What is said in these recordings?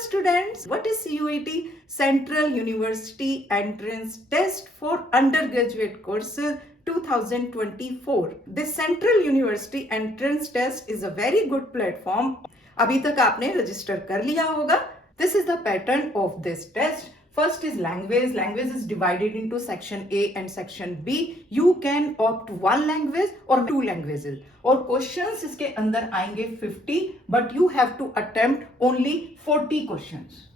students, what is CUET? Central University Entrance Test for Undergraduate Courses 2024. This Central University Entrance Test is a very good platform. अभी तक आपने register कर लिया होगा. This is the pattern of this test. First is language. Language is divided into section A and section B. You can opt one language or two languages. और questions इसके अंदर आएंगे 50, but you have to attempt only 40 questions.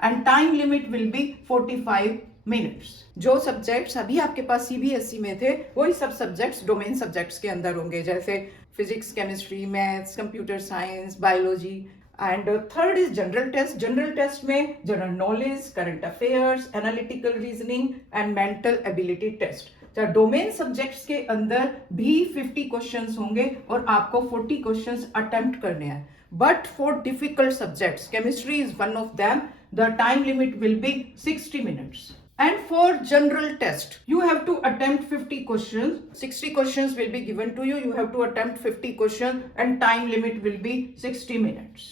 And time limit will be 45 minutes. जो subjects अभी आपके पास CBSE में थे, वही सब सब्जेक्ट्स डोमेन सब्जेक्ट्स के अंदर होंगे, जैसे physics, chemistry, maths, computer science, biology. And third is general test. General test में general knowledge, current affairs, analytical reasoning and mental ability test. Domain subjects के अंदर भी 50 क्वेश्चंस होंगे और आपको 40 क्वेश्चंस अटेम्प्ट करने हैं. But for difficult subjects, chemistry is one of them, the time limit will be 60 minutes. And for general test, you have to attempt 50 questions. 60 questions will be given to you. You have to attempt 50 questions and time limit will be 60 minutes.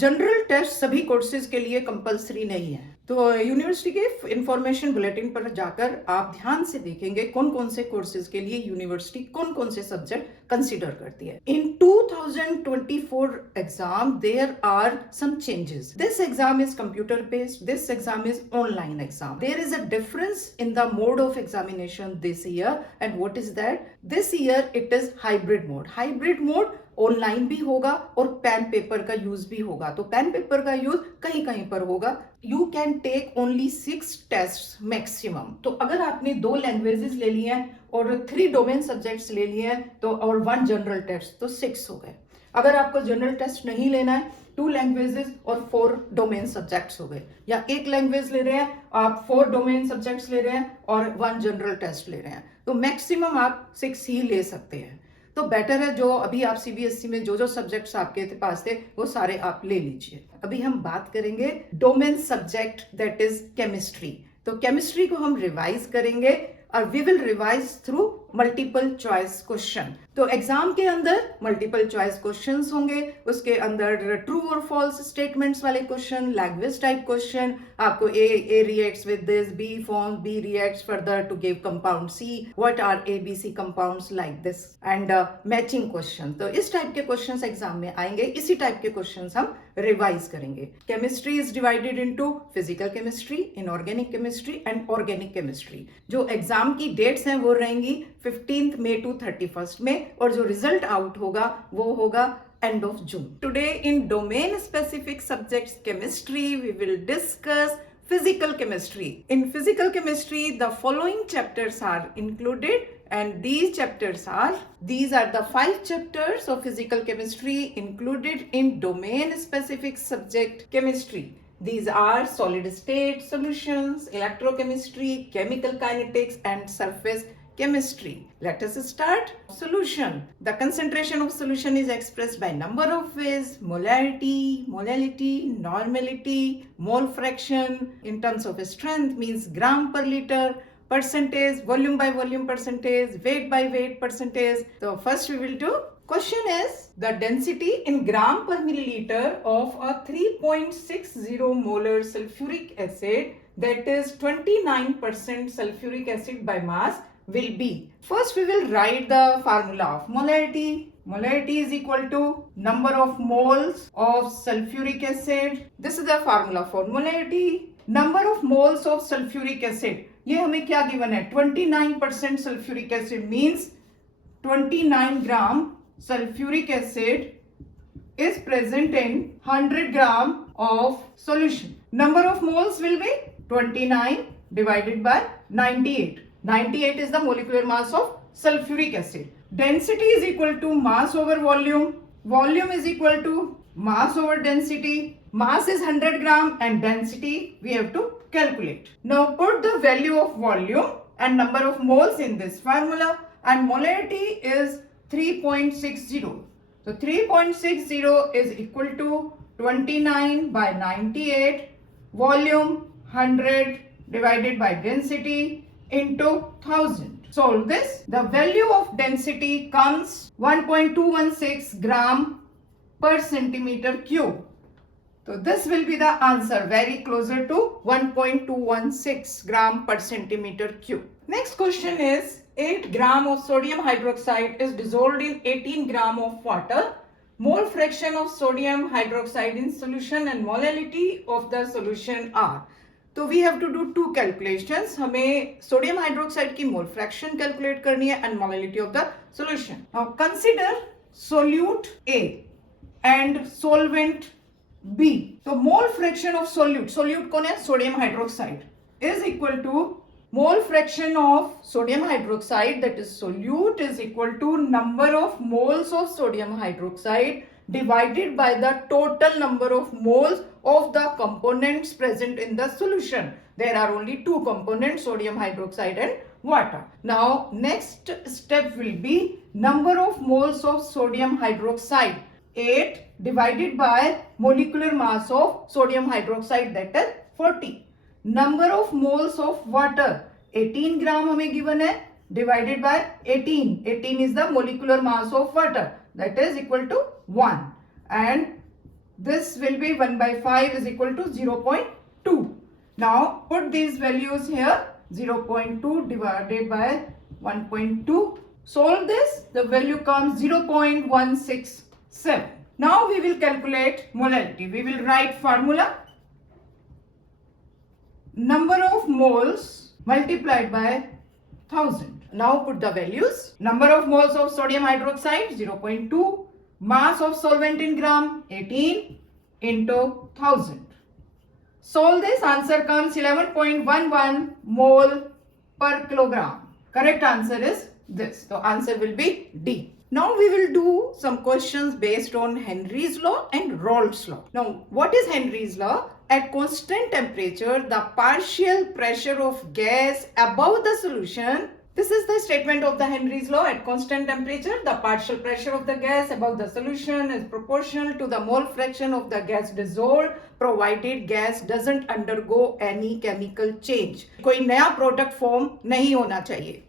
General test सभी courses के लिए compulsory नहीं है. तो university के information bulletin पर जाकर आप ध्यान से देखेंगे कौन कौन से कोर्सेज के लिए यूनिवर्सिटी कौन कौन से सब्जेक्ट कंसीडर करती है. In 2024 exam there are some changes. This exam is computer based. This exam is online exam. There is a difference in the mode of examination this year. And what is that? This year it is hybrid mode. Hybrid mode online भी होगा और pen paper का use भी होगा. तो pen paper का use कहीं कहीं पर होगा. You can take only 6 test maximum. तो अगर आपने 2 लैंग्वेजेस ले लिए हैं और 3 डोमेन सब्जेक्ट्स ले लिए हैं तो और 1 जनरल टेस्ट, तो 6 हो गए. अगर आपको जनरल टेस्ट नहीं लेना है, 2 लैंग्वेजेस और 4 डोमेन सब्जेक्ट्स हो गए. या 1 लैंग्वेज ले रहे हैं आप, 4 डोमेन सब्जेक्ट्स ले रहे हैं और 1 जनरल टेस्ट ले रहे हैं, तो मैक्सिमम आप 6 ही ले सकते हैं. तो बेटर है जो अभी आप CBSE में जो सब्जेक्ट्स आपके पास थे वो सारे आप ले लीजिए. अभी हम बात करेंगे domain subject that is chemistry. तो केमिस्ट्री को हम रिवाइज करेंगे और we will revise through multiple choice question. तो एग्जाम के अंदर मल्टीपल चॉइस क्वेश्चंस होंगे, उसके अंदर ट्रू और फॉल्स स्टेटमेंट्स वाले क्वेश्चन, लैंग्वेज टाइप क्वेश्चन. आपको A reacts with this, B forms, B reacts further to give compound C. What are ABC compounds like this? And matching question. तो इस type के questions exam में आएंगे. इसी type के questions हम revise करेंगे. Chemistry is divided into physical chemistry, inorganic chemistry and organic chemistry. जो एग्जाम की डेट्स हैं वो रहेंगी 15th May to 31st May और जो रिजल्ट आउट होगा वो होगा end of June. Today in domain specific subjects chemistry we will discuss physical chemistry. In physical chemistry the following chapters are included and these are the 5 chapters of physical chemistry included in domain specific subject chemistry. These are solid state solutions, electrochemistry, chemical kinetics and surface chemistry. Let us start. Solution. The concentration of solution is expressed by number of ways: molarity, molality, normality, mole fraction. In terms of strength means gram per liter, percentage, volume by volume percentage, weight by weight percentage. So first we will do. Question is the density in gram per milliliter of a 3.60 molar sulfuric acid, that is 29% sulfuric acid by mass, will be. First we will write the formula of molarity. Molarity is equal to number of moles of sulfuric acid. This is the formula for molarity. Number of moles of sulfuric acid. ये हमें क्या given है? 29% sulfuric acid means 29 gram sulfuric acid is present in 100 gram of solution. Number of moles will be 29 divided by 98. 98 is the molecular mass of sulfuric acid. Density is equal to mass over volume. Volume is equal to mass over density. Mass is 100 gram and density we have to calculate. Now put the value of volume and number of moles in this formula, and molarity is 3.60. So 3.60 is equal to 29 by 98, volume 100 divided by density into 1000. Solve this. The value of density comes 1.216 gram per centimeter cube. So this will be the answer, very closer to 1.216 gram per centimeter cube. Next question is 8 gram of sodium hydroxide is dissolved in 18 gram of water. Mole fraction of sodium hydroxide in solution and molality of the solution are. तो we have to do two calculations. हमें sodium hydroxide की mole fraction calculate करनी है and molality of the solution. Now consider solute A and solvent B. तो mole fraction of solute कौन है? Sodium hydroxide is equal to mole fraction of sodium hydroxide, that is solute, is equal to number of moles of sodium hydroxide divided by the total number of moles of the components present in the solution. There are only two components, sodium hydroxide and water. Now next step will be number of moles of sodium hydroxide, 8 divided by molecular mass of sodium hydroxide, that is 40. Number of moles of water, 18 gram हमें given है, divided by 18. 18 is the molecular mass of water, that is equal to 1. And this will be 1 by 5 is equal to 0.2. Now put these values here, 0.2 divided by 1.2. Solve this, the value comes 0.167. Now we will calculate molality. We will write formula. Number of moles multiplied by 1000. Now put the values. Number of moles of sodium hydroxide 0.2. Mass of solvent in gram 18 into 1000. Solve this, answer comes 11.11 mole per kilogram. Correct answer is this. So answer will be D. Now we will do some questions based on Henry's law and Raoult's law. Now what is Henry's law? At constant temperature, the partial pressure of gas above the solution. This is the statement of the Henry's law. At constant temperature, the partial pressure of the gas above the solution is proportional to the mole fraction of the gas dissolved, provided gas doesn't undergo any chemical change. कोई नया product form नहीं होना चाहिए.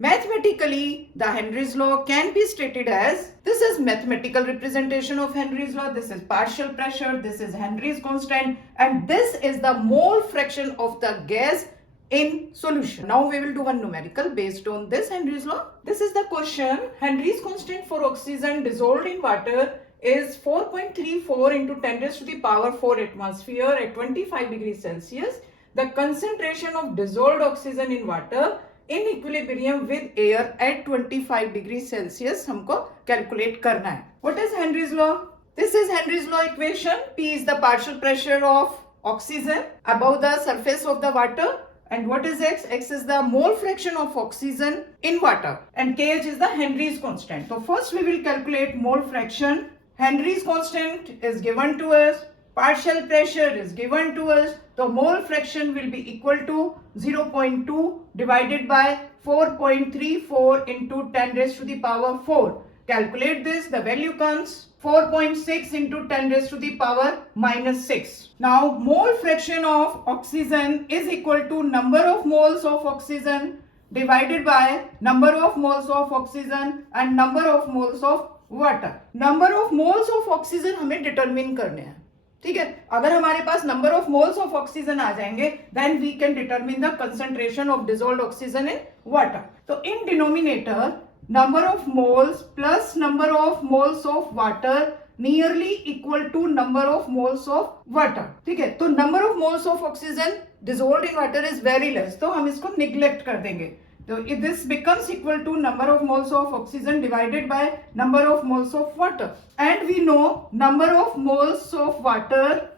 Mathematically, the Henry's law can be stated as, this is mathematical representation of Henry's law, this is partial pressure, this is Henry's constant, and this is the mole fraction of the gas in solution. Now we will do one numerical based on this Henry's law. This is the question. Henry's constant for oxygen dissolved in water is 4.34 into 10 raised to the power 4 atmosphere at 25 degrees Celsius. The concentration of dissolved oxygen in water in equilibrium with air at 25 degrees Celsius हमको calculate करना है. What is Henry's law? This is Henry's law equation. P is the partial pressure of oxygen above the surface of the water. And what is X? X is the mole fraction of oxygen in water. And KH is the Henry's constant. So first we will calculate mole fraction. Henry's constant is given to us. Partial pressure is given to us. The mole fraction will be equal to 0.2 divided by 4.34 into 10 raised to the power 4. Calculate this. The value comes 4.6 into 10 raised to the power minus 6. Now mole fraction of oxygen is equal to number of moles of oxygen divided by number of moles of oxygen and number of moles of water. Number of moles of oxygen हमें determine करने हैं. ठीक है, अगर हमारे पास number of moles of oxygen आ जाएंगे, then we can determine the concentration of dissolved oxygen in water. So in denominator, number of moles plus number of moles of water nearly equal to number of moles of water. ठीक है, तो number of moles of oxygen dissolved in water is very less, तो हम इसको neglect कर देंगे. So this becomes equal to number of moles of oxygen divided by number of moles of water. And we know number of moles of water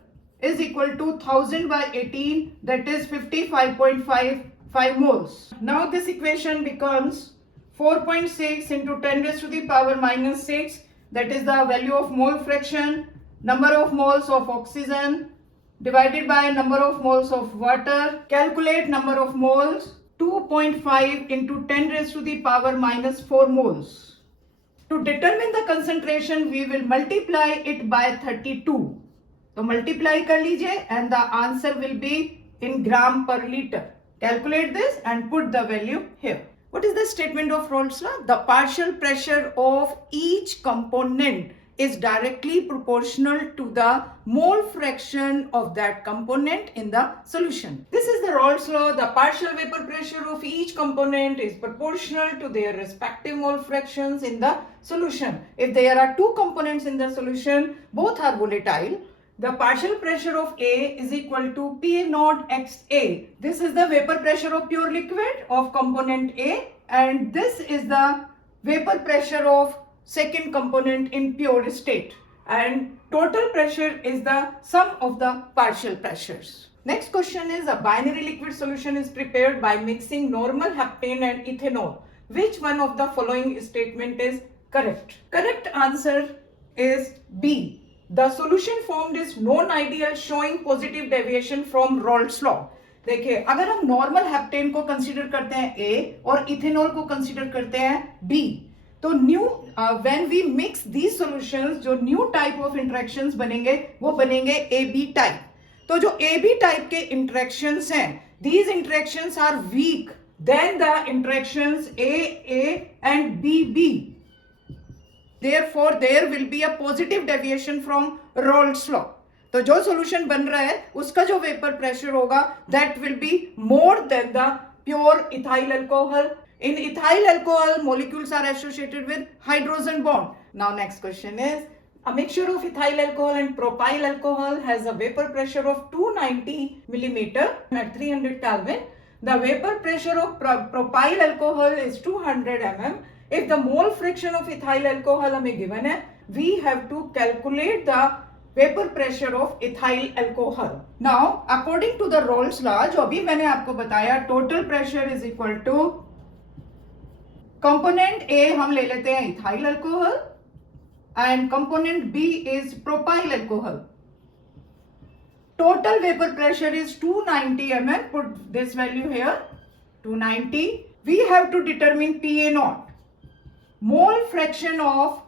is equal to 1000 by 18, that is 55.55 moles. Now this equation becomes 4.6 into 10 raised to the power minus 6, that is the value of mole fraction, number of moles of oxygen divided by number of moles of water. Calculate number of moles. 2.5 into 10 raised to the power minus 4 moles. To determine the concentration, we will multiply it by 32. So multiply कर लीजिए and the answer will be in gram per liter. Calculate this and put the value here. What is the statement of Raoult's law? The partial pressure of each component is directly proportional to the mole fraction of that component in the solution. This is the Raoult's law. The partial vapor pressure of each component is proportional to their respective mole fractions in the solution. If there are two components in the solution, both are volatile, the partial pressure of A is equal to P naught XA. This is the vapor pressure of pure liquid of component A, and this is the vapor pressure of second component in pure state, and total pressure is the sum of the partial pressures. Next question is, a binary liquid solution is prepared by mixing normal heptane and ethanol. Which one of the following statement is correct? Correct answer is B. The solution formed is non-ideal, showing positive deviation from Raoult's law. देखिए, अगर हम normal heptane को consider करते हैं A और ethanol को consider करते हैं B, तो new when we mix these solutions, जो न्यू टाइप ऑफ इंटरेक्शंस बनेंगे वो बनेंगे AB टाइप. तो जो AB टाइप के इंटरेक्शंस हैं, these interactions are weak then the interactions AA and BB. Therefore, there will be a positive deviation from Raoult's law. तो जो सॉल्यूशन बन रहा है उसका जो वेपर प्रेशर होगा that will be more than the pure ethyl alcohol. In ethyl alcohol, molecules are associated with hydrogen bond. Now next question is, a mixture of ethyl alcohol and propyl alcohol has a vapor pressure of 290 millimeter at 300 Kelvin. The vapor pressure of propyl alcohol is 200 mm. If the mole fraction of ethyl alcohol हमें given है, we have to calculate the vapor pressure of ethyl alcohol. Now, according to the Raoult's law, जो अभी मैंने आपको बताया, total pressure is equal to component A हम ले लेते हैं ethyl alcohol and component B is propyl alcohol. Total vapor pressure is 290 mm. Put this value here, 290. We have to determine PA naught. Mole fraction of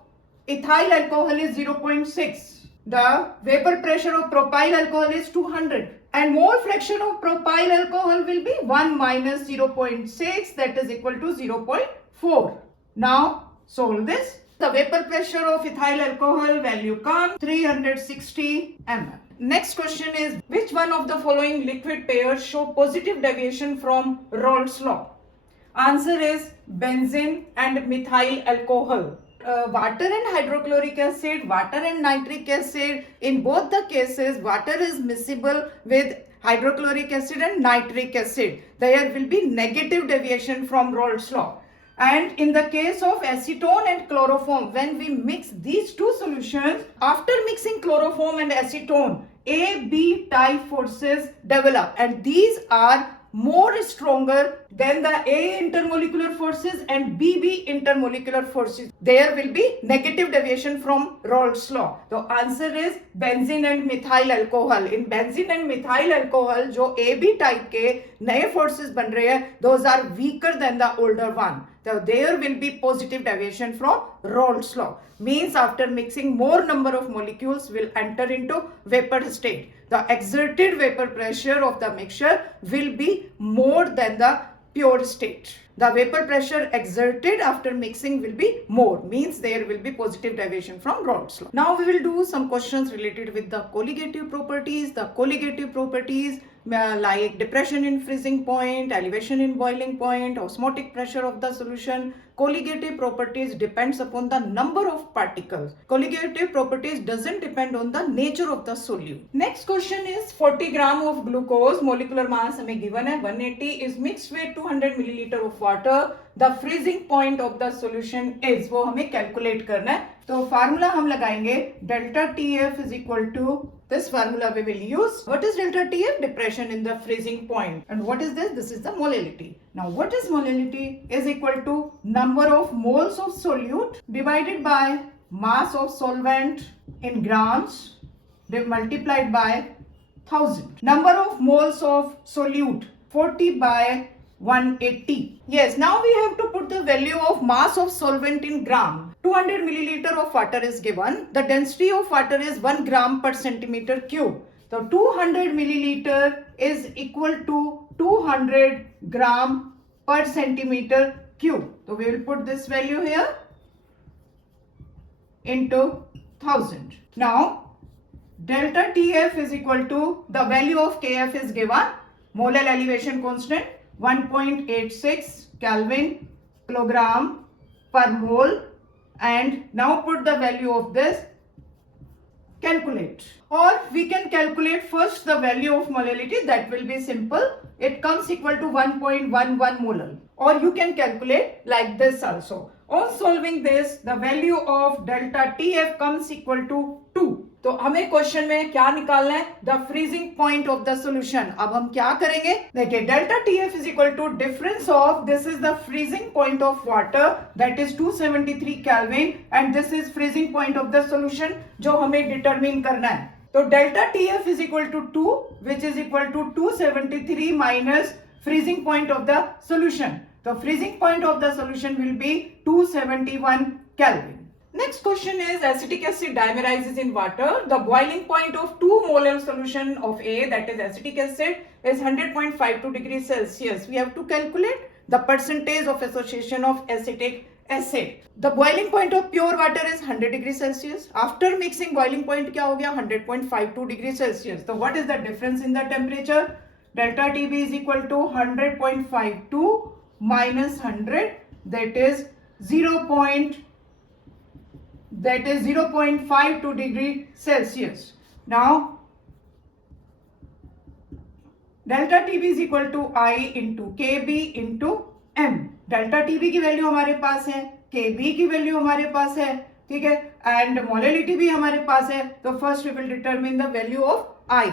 ethyl alcohol is 0.6. The vapor pressure of propyl alcohol is 200. And mole fraction of propyl alcohol will be 1 minus 0.6, that is equal to 0.4. Now solve this. The vapor pressure of ethyl alcohol value comes 360 mm. Next question is, which one of the following liquid pairs show positive deviation from Raoult's law? Answer is benzene and methyl alcohol. Water and hydrochloric acid, water and nitric acid, in both the cases water is miscible with hydrochloric acid and nitric acid. There will be negative deviation from Raoult's law. And in the case of acetone and chloroform, when we mix these two solutions, after mixing chloroform and acetone, AB type forces develop, and these are more stronger than the A intermolecular forces and BB intermolecular forces. There will be negative deviation from Raoult's law. The answer is benzene and methyl alcohol. In benzene and methyl alcohol, जो AB type के नए forces बन रहे हैं, those are weaker than the older one. So there will be positive deviation from Raoult's law. Means after mixing, more number of molecules will enter into vapor state. The exerted vapor pressure of the mixture will be more than the pure state. The vapor pressure exerted after mixing will be more, means there will be positive deviation from Raoult's law. Now we will do some questions related with the colligative properties. The colligative properties like depression in freezing point, elevation in boiling point, osmotic pressure of the solution. Colligative properties depends upon the number of particles. Colligative properties doesn't depend on the nature of the solute. Next question is 40 gram of glucose, molecular mass हमें given है 180, is mixed with 200 milliliter of water. The freezing point of the solution is, वो हमें calculate करना है. तो formula हम लगाएंगे delta TF is equal to, this formula we will use. What is delta TF? Depression in the freezing point. And what is this? This is the molality. Now what is molality? Is equal to number of moles of solute divided by mass of solvent in grams multiplied by 1000. Number of moles of solute 40 by 180. Yes, now we have to put the value of mass of solvent in gram. 200 milliliter of water is given. The density of water is 1 gram per centimeter cube. So 200 milliliter is equal to 200 gram per centimeter cube. So we will put this value here into 1000. Now, delta TF is equal to, the value of KF is given, molar elevation constant 1.86 Kelvin kilogram per mole, and now put the value of this, calculate. Or we can calculate first the value of molality, that will be simple. It comes equal to 1.11 molar. Or you can calculate like this also. On solving this, the value of delta TF comes equal to 2. तो हमें question में क्या निकालना है? The freezing point of the solution. अब हम क्या करेंगे? देखिए, delta TF is equal to difference of, this is the freezing point of water, that is 273 Kelvin, and this is freezing point of the solution जो हमें determine करना है. तो delta TF is equal to 2, which is equal to 273 minus freezing point of the solution. The freezing point of the solution will be 271 Kelvin. Next question is, acetic acid dimerizes in water. The boiling point of 2 molar solution of A, that is acetic acid, is 100.52 degrees Celsius. We have to calculate the percentage of association of acetic acid. The boiling point of pure water is 100 degrees Celsius. After mixing, boiling point क्या हो गया? 100.52 degrees Celsius. So what is the difference in the temperature? Delta TB is equal to 100.52 minus 100, that is 0.52 degree Celsius. Now delta TB is equal to I into KB into M. delta TB की value हमारे पास है, KB की value हमारे पास है, ठीक है, एंड मोलैलिटी भी हमारे पास है. तो first we will determine the value of I.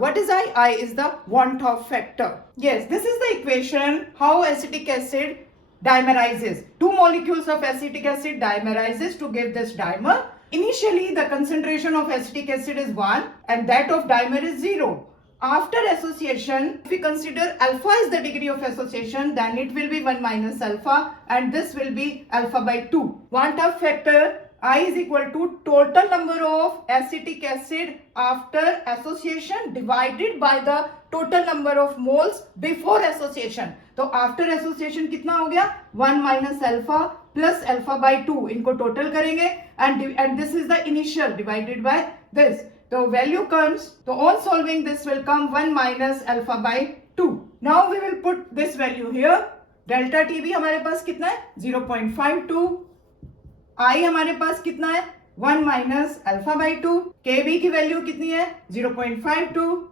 What is I? I is the want-off factor. Yes, this is the equation how acetic acid dimerizes. Two molecules of acetic acid dimerizes to give this dimer. Initially, the concentration of acetic acid is 1 and that of dimer is 0. After association, if we consider alpha is the degree of association, then it will be 1 minus alpha and this will be alpha by 2. Want-off factor I is equal to total number of acetic acid after association divided by the total number of moles before association. तो after association कितना हो गया? 1 minus alpha plus alpha by 2. इनको total करेंगे and this is the initial divided by this. The value comes, so on solving this will come 1 minus alpha by 2. Now we will put this value here. Delta TB हमारे पास कितना है? 0.52. I हमारे पास कितना है? 1 minus alpha by 2. KB की value कितनी है? 0.52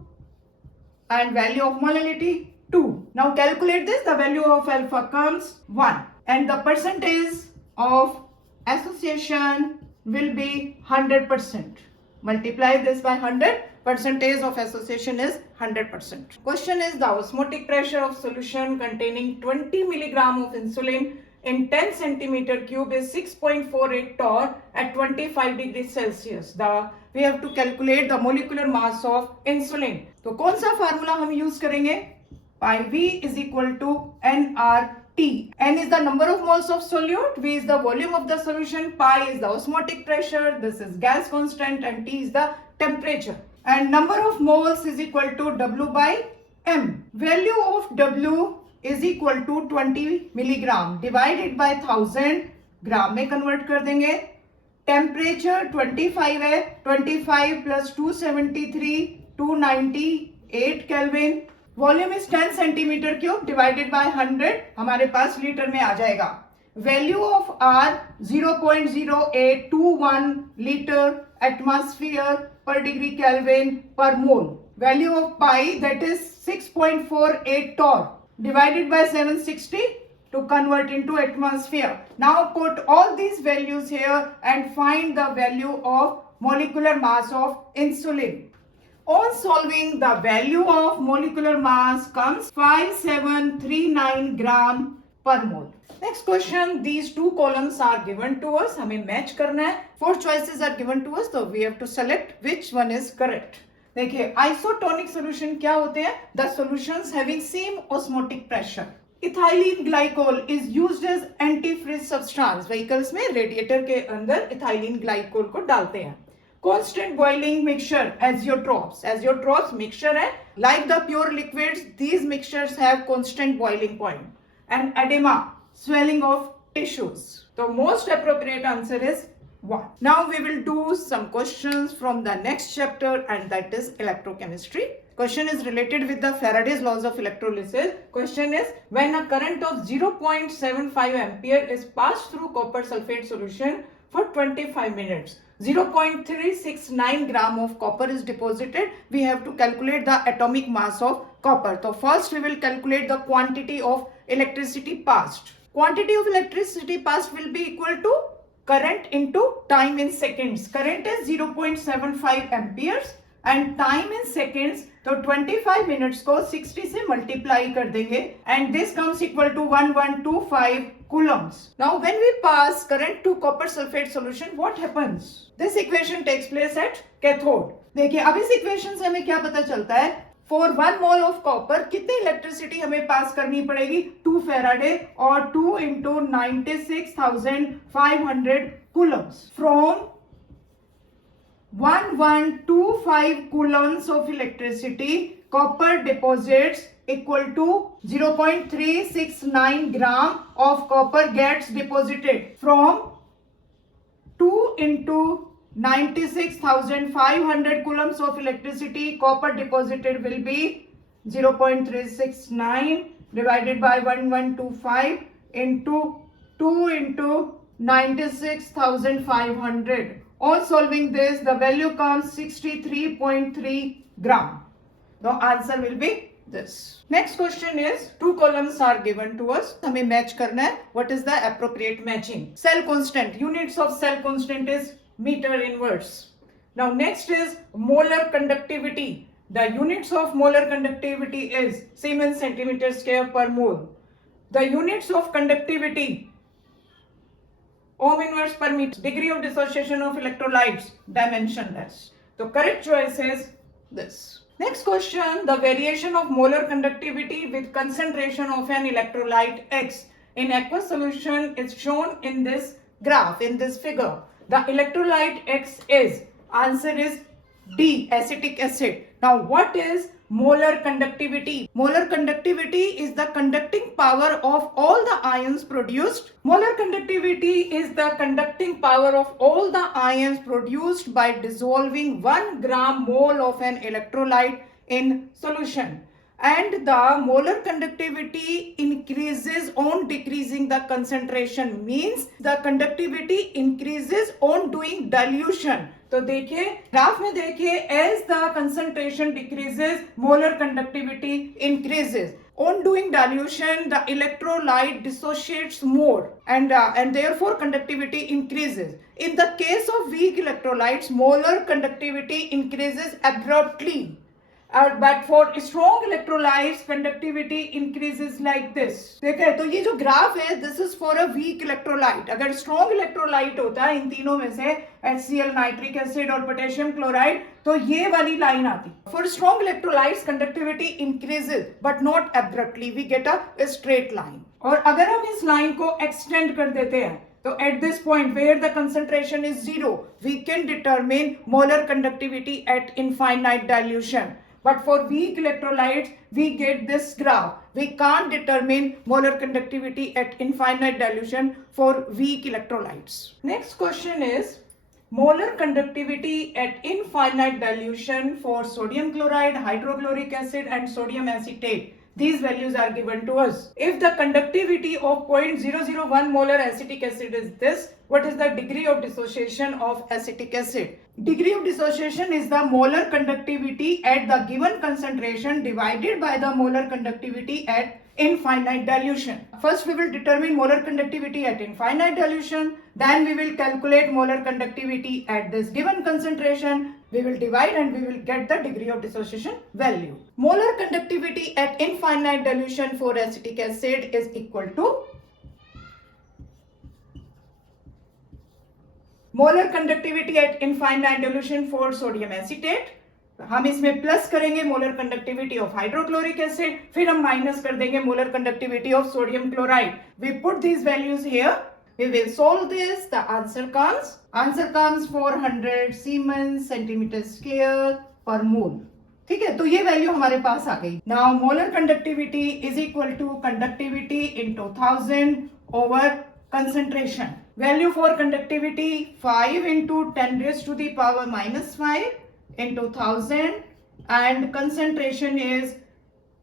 and value of molality 2. Now calculate this. The value of alpha comes 1 and the percentage of association will be 100%. Multiply this by 100. Percentage of association is 100%. Question is, the osmotic pressure of solution containing 20 milligram of insulin in 10 centimeter cube is 6.48 torr at 25 degrees Celsius. We have to calculate the molecular mass of insulin. तो कौन सा formula हम use करेंगे? Pi V is equal to nRT. N is the number of moles of solute, V is the volume of the solution, pi is the osmotic pressure, this is gas constant, and T is the temperature. And number of moles is equal to W by M. Value of W is equal to 20 milligram divided by 1000 ग्राम में convert कर देंगे. Temperature 25 है, 25 plus 273 298 Kelvin. Volume is 10 centimetre cube divided by 100, हमारे पास litre में आ जाएगा. Value of R 0.0821 litre atmosphere per degree Kelvin per mole. Value of pi, that is 6.48 torr divided by 760 to convert into atmosphere. Now put all these values here and find the value of molecular mass of insulin. On solving, the value of molecular mass comes 5739 gram per mole. Next question, these two columns are given to us. हमें match करना है. 4 choices are given to us, so we have to select which one is correct. देखिए, isotonic solution क्या होते हैं? The solutions having same osmotic pressure. Ethylene glycol is used as antifreeze substance. Vehicles में radiator के अंदर ethylene glycol को डालते हैं. Constant boiling mixture, azeotrophs. Azeotrophs mixture है. Like the pure liquids, these mixtures have constant boiling point. And edema, swelling of tissues. The most appropriate answer is 1. Now we will do some questions from the next chapter, and that is electrochemistry. Question is related with the Faraday's laws of electrolysis. Question is, when a current of 0.75 ampere is passed through copper sulfate solution for 25 minutes, 0.369 gram of copper is deposited. We have to calculate the atomic mass of copper. So first we will calculate the quantity of electricity passed. Quantity of electricity passed will be equal to current into time in seconds. Current is 0.75 amperes and time in seconds. तो 25 minutes को 60 से multiply कर देंगे and this comes equal to 1125 coulombs. Now when we pass current to copper sulfate solution, what happens? This equation takes place at cathode. देखिए अब इस equation से हमें क्या पता चलता है? For 1 mole of copper कितनी इलेक्ट्रिसिटी हमें पास करनी पड़ेगी? 2 फैराडे और 2 into 96,500 coulombs. From 1125 coulombs of electricity, copper deposits equal to 0.369 gram of copper gets deposited. From 2 into 96,500 coulombs of electricity, copper deposited will be 0.369 divided by 1125 into 2 into 96,500. On solving this, the value comes 63.3 gram. The answer will be this. Next question is, 2 columns are given to us. हमें match करना है. What is the appropriate matching? Cell constant. Units of cell constant is meter inverse. Now next is molar conductivity. The units of molar conductivity is Siemens centimeter square per mole. The units of conductivity, ohm inverse per meter. Degree of dissociation of electrolytes, dimensionless. The correct choice is this. Next question, the variation of molar conductivity with concentration of an electrolyte X in aqueous solution is shown in this graph, in this figure. The electrolyte X is, answer is D, acetic acid. Now what is molar conductivity? Molar conductivity is the conducting power of all the ions produced. Molar conductivity is the conducting power of all the ions produced by dissolving 1 gram mole of an electrolyte in solution. And the molar conductivity increases on decreasing the concentration, means the conductivity increases on doing dilution. तो देखिए graph में देखिए, as the concentration decreases, molar conductivity increases. On doing dilution, the electrolyte dissociates more and therefore conductivity increases. In the case of weak electrolytes, molar conductivity increases abruptly. But for strong electrolytes, conductivity increases like this. देखिए तो ये जो graph है, this is for a weak electrolyte. अगर strong electrolyte होता है इन तीनों में से HCl, nitric acid और potassium chloride, तो ये वाली लाइन आती. For strong electrolytes, conductivity increases but not abruptly. We get a straight line. और अगर हम इस लाइन को extend कर देते हैं, so at this point where the concentration is 0, we can determine molar conductivity at infinite dilution. But for weak electrolytes, we get this graph. We can't determine molar conductivity at infinite dilution for weak electrolytes. Next question is molar conductivity at infinite dilution for sodium chloride, hydrochloric acid and sodium acetate. These values are given to us. If the conductivity of 0.001 molar acetic acid is this, what is the degree of dissociation of acetic acid? Degree of dissociation is the molar conductivity at the given concentration divided by the molar conductivity at infinite dilution. First we will determine molar conductivity at infinite dilution, then we will calculate molar conductivity at this given concentration, we will divide and we will get the degree of dissociation value. Molar conductivity at infinite dilution for acetic acid is equal to molar conductivity at infinite dilution for sodium acetate. हम इसमें plus करेंगे molar conductivity of hydrochloric acid, फिर हम minus कर देंगे molar conductivity of sodium chloride. We put these values here. We will solve this. The answer comes 400 Siemens centimeter square per mole. ठीक है, तो ये वैल्यू हमारे पास आ गई. Now molar conductivity is equal to conductivity into 1000 over concentration. Value for conductivity 5 into 10 raised to the power minus 5 into 1000, and concentration is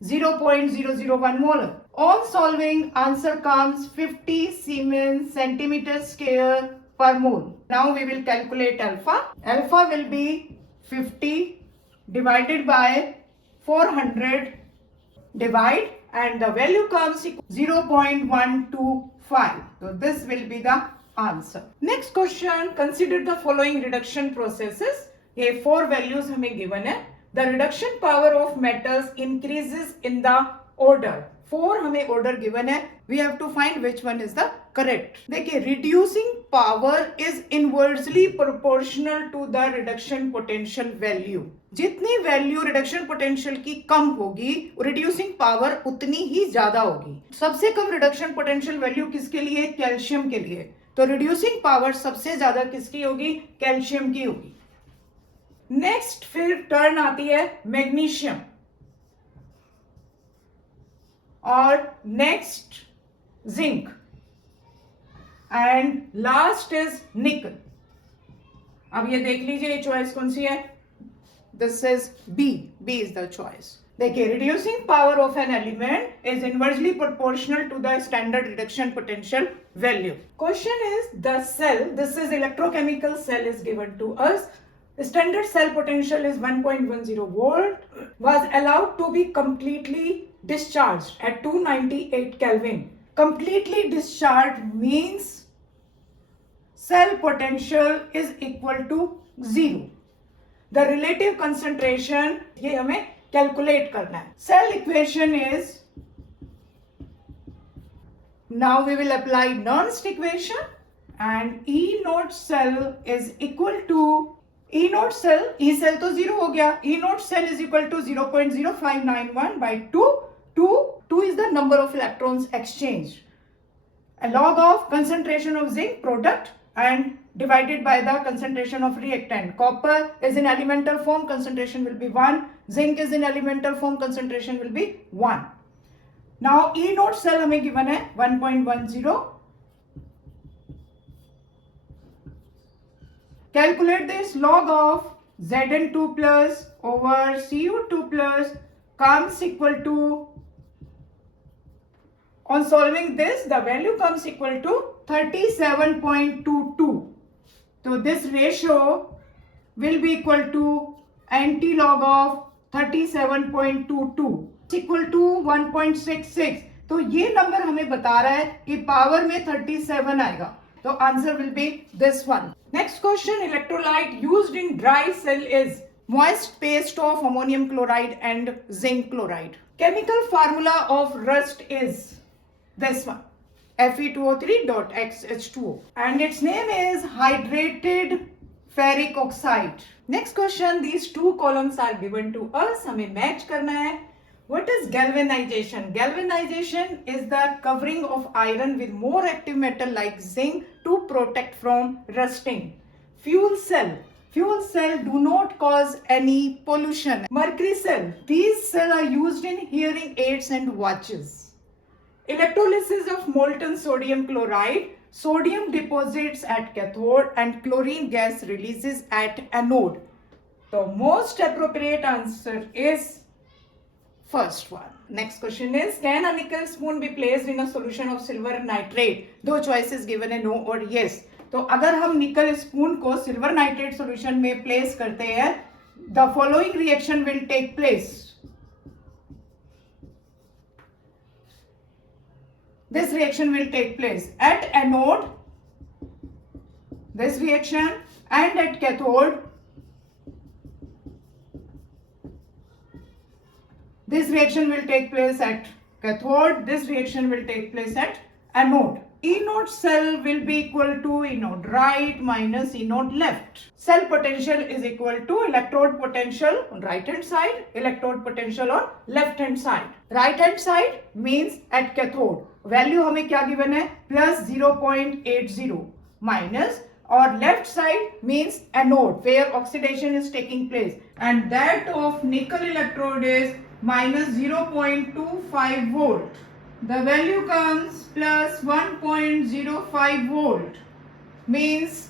0.001 molar. On solving, answer comes 50 Siemens centimeter square per mole. Now we will calculate alpha. Alpha will be 50 divided by 400 divide, and the value comes 0.125. So this will be the answer. Next question, consider the following reduction processes. ये 4 values हमें given है. The reduction power of metals increases in the order. 4 हमें order given है. We have to find which one is the correct. देखिए, reducing power is inversely proportional to the reduction potential value. जितनी value reduction potential की कम होगी, reducing power उतनी ही ज्यादा होगी. सबसे कम रिडक्शन पोटेंशियल वैल्यू किसके लिए? कैल्शियम के लिए. तो रिड्यूसिंग पावर सबसे ज्यादा किसकी होगी? कैल्शियम की होगी. नेक्स्ट फिर टर्न आती है मैग्नीशियम, और next zinc, and last is निकल. अब ये देख लीजिए ये चॉइस कौन सी है. This is B. B is the choice. देखिए, reducing power of an element is inversely proportional to the standard reduction potential value. Question is the cell, this is electrochemical cell is given to us. Standard cell potential is 1.10 volt, was allowed to be completely discharged at 298 Kelvin. Completely discharged means cell potential is equal to 0. The relative concentration ये हमें calculate करना है. Cell equation is, now we will apply Nernst equation, and E naught cell is equal to E naught cell, E cell तो 0 हो गया. E naught cell is equal to 0.0591 by 2. 2 is the number of electrons exchanged. A log of concentration of zinc product and divided by the concentration of reactant. Copper is in elemental form, concentration will be 1. Zinc is in elemental form, concentration will be 1. Now E naught cell हमें given है 1.10. Calculate this. Log of Zn2 plus over Cu2 plus comes equal to, on solving this, the value comes equal to 37.22. So this ratio will be equal to anti-log of 37.22 equal to 1.66. तो ये number हमें बता रहा है कि power में 37 आएगा. So answer will be this one. Next question, electrolyte used in dry cell is moist paste of ammonium chloride and zinc chloride. Chemical formula of rust is this one, Fe2O3.XH2O, and its name is hydrated ferric oxide. Next question, these two columns are given to us, हमें match करना है. What is galvanization? Galvanization is the covering of iron with more active metal like zinc to protect from rusting. Fuel cell. Fuel cell do not cause any pollution. Mercury cell. These cells are used in hearing aids and watches. Electrolysis of molten sodium chloride. Sodium deposits at cathode and chlorine gas releases at anode. The most appropriate answer is first one. Next question is, can a nickel spoon be placed in a solution of silver nitrate? दो choices given है, no और yes. तो अगर हम निकल spoon को silver nitrate solution में place करते हैं, the following reaction will take place. This reaction will take place at anode, this reaction, and at cathode. This reaction will take place at cathode. This reaction will take place at anode. E naught cell will be equal to E naught right minus E naught left. Cell potential is equal to electrode potential on right hand side, electrode potential on left hand side. Right hand side means at cathode. Value हमें क्या given है? Plus 0.80 minus, or left side means anode where oxidation is taking place, and that of nickel electrode is minus 0.25 volt. the value comes plus 1.05 volt, means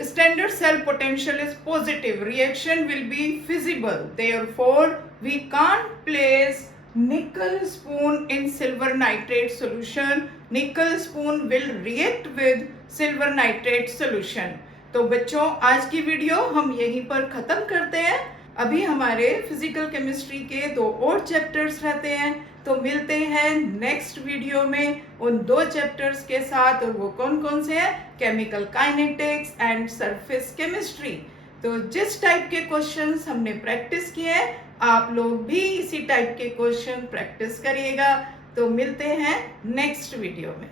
standard cell potential is positive, reaction will be feasible, therefore we can't place nickel spoon in silver nitrate solution. Nickel spoon will react with silver nitrate solution. तो बच्चों आज की video हम यहीं पर खत्म करते हैं। अभी हमारे फिजिकल केमिस्ट्री के 2 और चैप्टर्स रहते हैं, तो मिलते हैं नेक्स्ट वीडियो में उन 2 चैप्टर्स के साथ। और वो कौन कौन से हैं? Chemical kinetics and surface chemistry. तो जिस टाइप के क्वेश्चंस हमने प्रैक्टिस किए हैं, आप लोग भी इसी टाइप के क्वेश्चन प्रैक्टिस करिएगा। तो मिलते हैं नेक्स्ट वीडियो में।